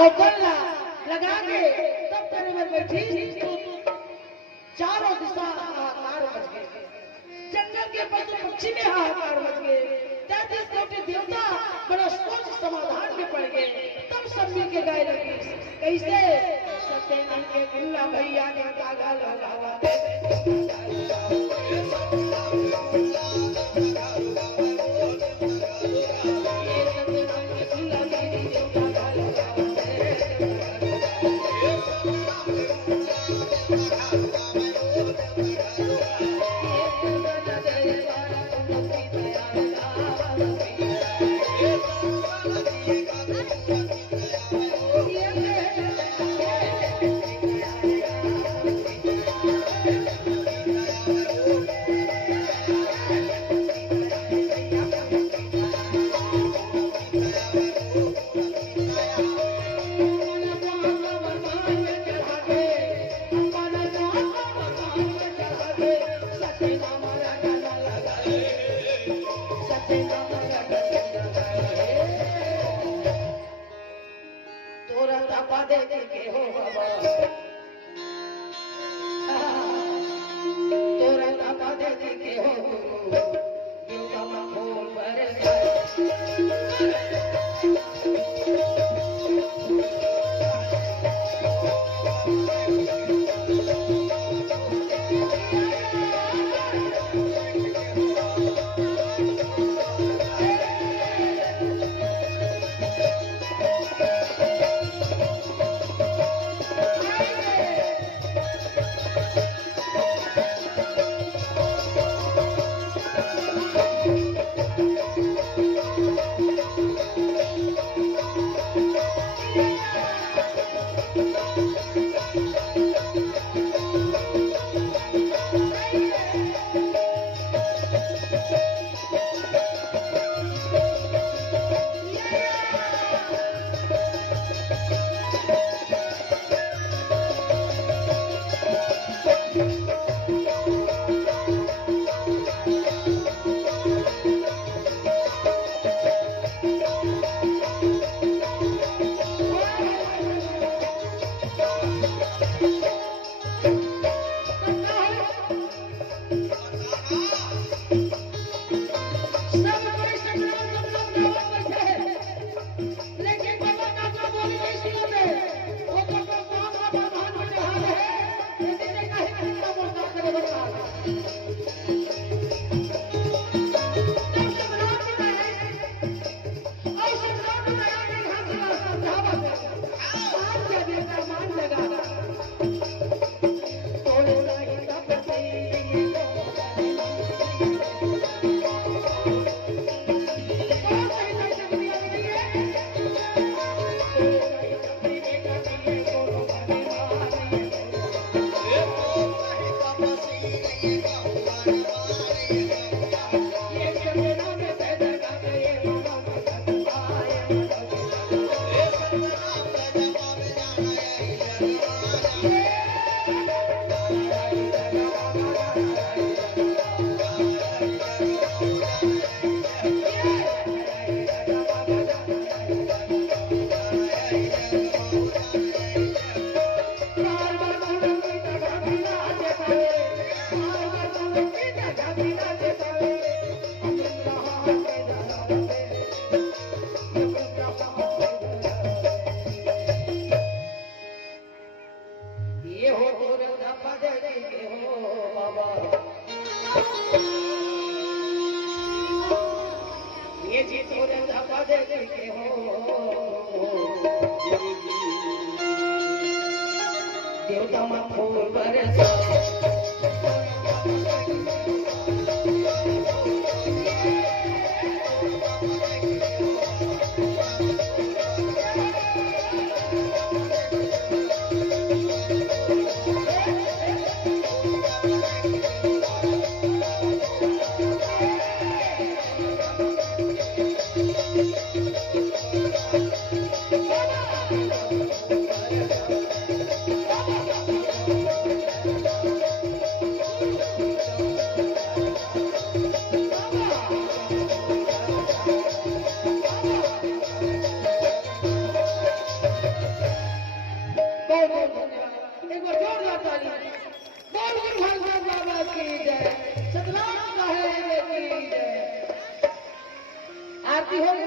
और गल्ला लगा के तब तेरे में बैठी तो चारों दिशा हाहाकार मच गए। जंगल के पशु पक्षी में हाहाकार मच गए। 33 कोटि देवता बड़ा सोच समाधान में पड़ गए। तब सब मिल के गाय लगी कैसे सत्यनारायण के गुल्ला भैया ने धागा लगावा दे बहुत धन्यवाद। एक बार जोरदार ताली। बोल गुरु भागवत बाबा की जय, सतनाम साहेब की जय। आरती हो गई।